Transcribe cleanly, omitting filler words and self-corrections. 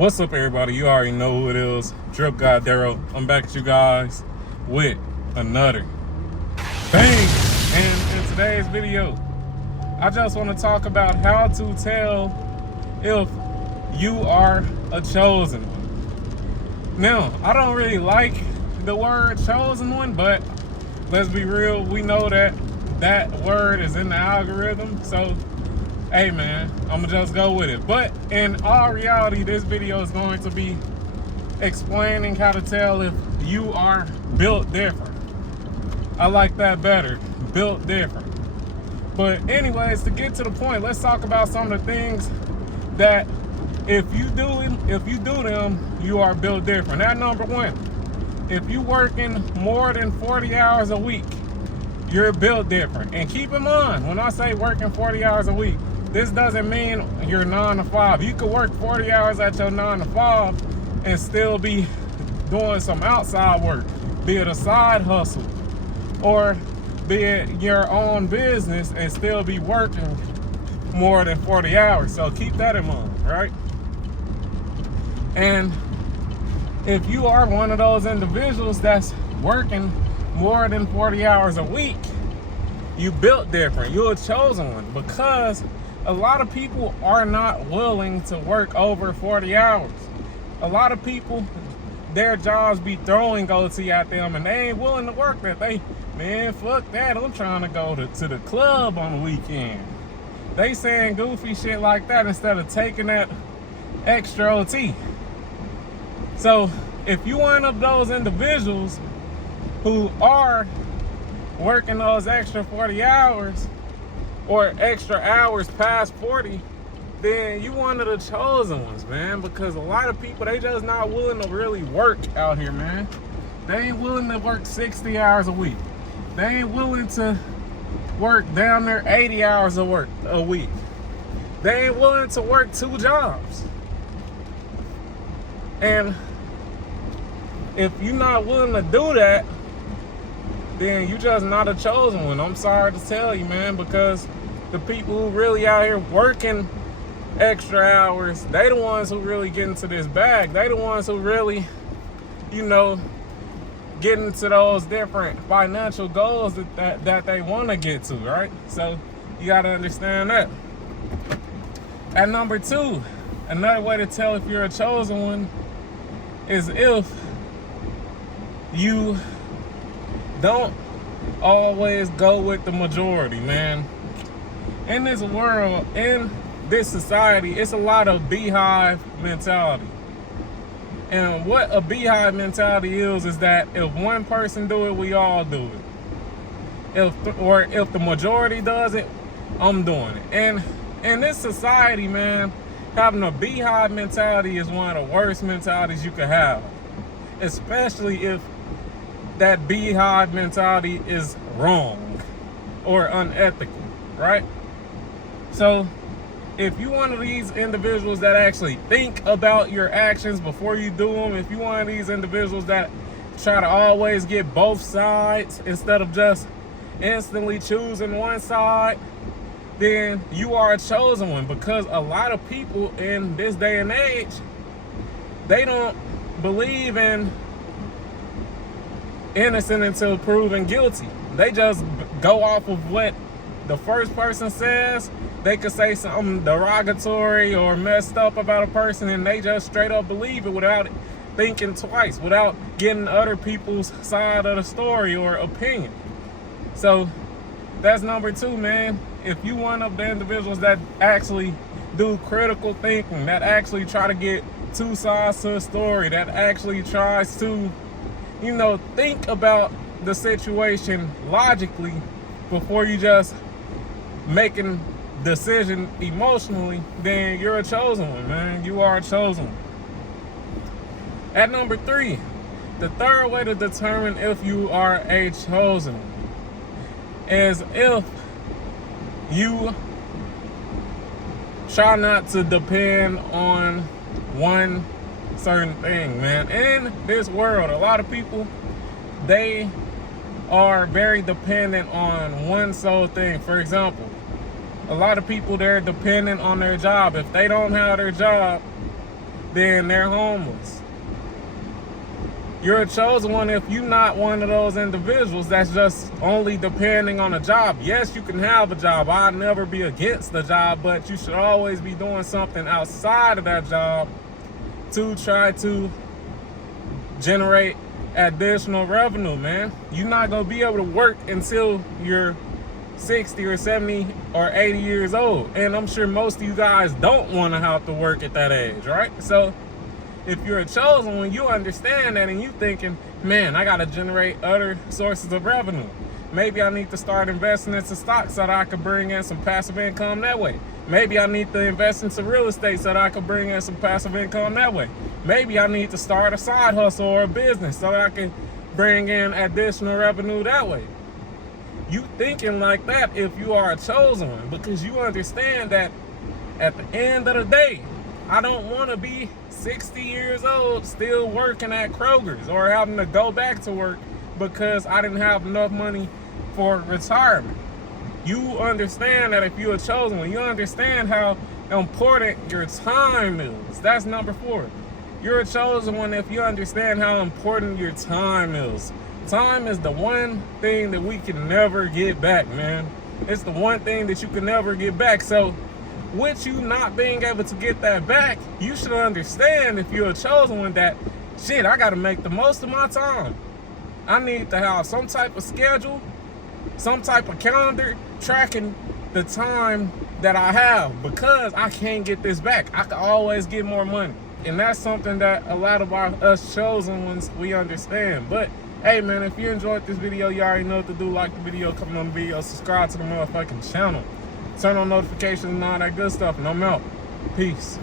What's up, everybody? You already know who it is. DripGodDero. I'm back at you guys with another bang. And in today's video, I just want to talk about how to tell if you are a chosen one. Now, I don't really like the word chosen one, but let's be real. We know that that word is in the algorithm. So, hey man, I'm gonna just go with it. But in all reality, this video is going to be explaining how to tell if you are built different. I like that better, built different. But anyways, to get to the point, let's talk about some of the things that if you do them, you are built different. Now, number one, if you working more than 40 hours a week, you're built different. And keep in mind, when I say working 40 hours a week, this doesn't mean you're 9 to 5. You could work 40 hours at your 9 to 5 and still be doing some outside work, be it a side hustle, or be it your own business and still be working more than 40 hours. So keep that in mind, right? And if you are one of those individuals that's working more than 40 hours a week, you built different. You're a chosen one, because a lot of people are not willing to work over 40 hours. A lot of people, their jobs be throwing OT at them and they ain't willing to work that. Man, fuck that. I'm trying to go to the club on the weekend. They saying goofy shit like that instead of taking that extra OT. So if you one of those individuals who are working those extra 40 hours or extra hours past 40, then you one of the chosen ones, man. Because a lot of people, they just not willing to really work out here, man. They ain't willing to work 60 hours a week. They ain't willing to work down there 80 hours of work a week. They ain't willing to work 2 jobs. And if you're not willing to do that, then you just not a chosen one. I'm sorry to tell you, man, because the people who really out here working extra hours, they the ones who really get into this bag. They the ones who really, get into those different financial goals that they want to get to, right? So you got to understand that. And number 2, another way to tell if you're a chosen one is if you don't always go with the majority, man. In this world, in this society, it's a lot of beehive mentality. And what a beehive mentality is that if one person do it, we all do it. If the majority does it, I'm doing it. And in this society, man, having a beehive mentality is one of the worst mentalities you could have. Especially if that beehive mentality is wrong or unethical, right? So if you one of these individuals that actually think about your actions before you do them, if you one of these individuals that try to always get both sides instead of just instantly choosing one side, then you are a chosen one. Because a lot of people in this day and age, they don't believe in innocent until proven guilty. They just go off of what the first person says. They could say something derogatory or messed up about a person, and they just straight up believe it without thinking twice, without getting other people's side of the story or opinion. So that's number 2, man. If you one of the individuals that actually do critical thinking, that actually try to get 2 sides to a story, that actually tries to think about the situation logically before you just making decision emotionally, then you're a chosen one, man. You are a chosen one. At number 3, the third way to determine if you are a chosen one is if you try not to depend on one certain thing, man. In this world, a lot of people, they are very dependent on one sole thing. For example, a lot of people, they're dependent on their job. If they don't have their job, then they're homeless. You're a chosen one if you're not one of those individuals that's just only depending on a job. Yes, you can have a job. I'd never be against the job, but you should always be doing something outside of that job to try to generate additional revenue, man. You're not going to be able to work until you're 60 or 70 or 80 years old. And I'm sure most of you guys don't want to have to work at that age, right? So if you're a chosen one, you understand that and you thinking, man, I got to generate other sources of revenue. Maybe I need to start investing into stocks so that I could bring in some passive income that way. Maybe I need to invest into real estate so that I could bring in some passive income that way. Maybe I need to start a side hustle or a business so that I can bring in additional revenue that way. You thinking like that if you are a chosen one, because you understand that at the end of the day, I don't want to be 60 years old still working at Kroger's or having to go back to work because I didn't have enough money for retirement. You understand that if you're a chosen one, you understand how important your time is. That's number 4. You're a chosen one if you understand how important your time is. Time is the one thing that we can never get back, man. It's the one thing that you can never get back. So with you not being able to get that back, you should understand, if you're a chosen one, that shit, I got to make the most of my time. I need to have some type of schedule, some type of calendar tracking the time that I have, because I can't get this back. I can always get more money. And that's something that a lot of us chosen ones, we understand. But hey, man, if you enjoyed this video, you already know what to do. Like the video, comment on the video, subscribe to the motherfucking channel, turn on notifications and all that good stuff, and I'm out. Peace.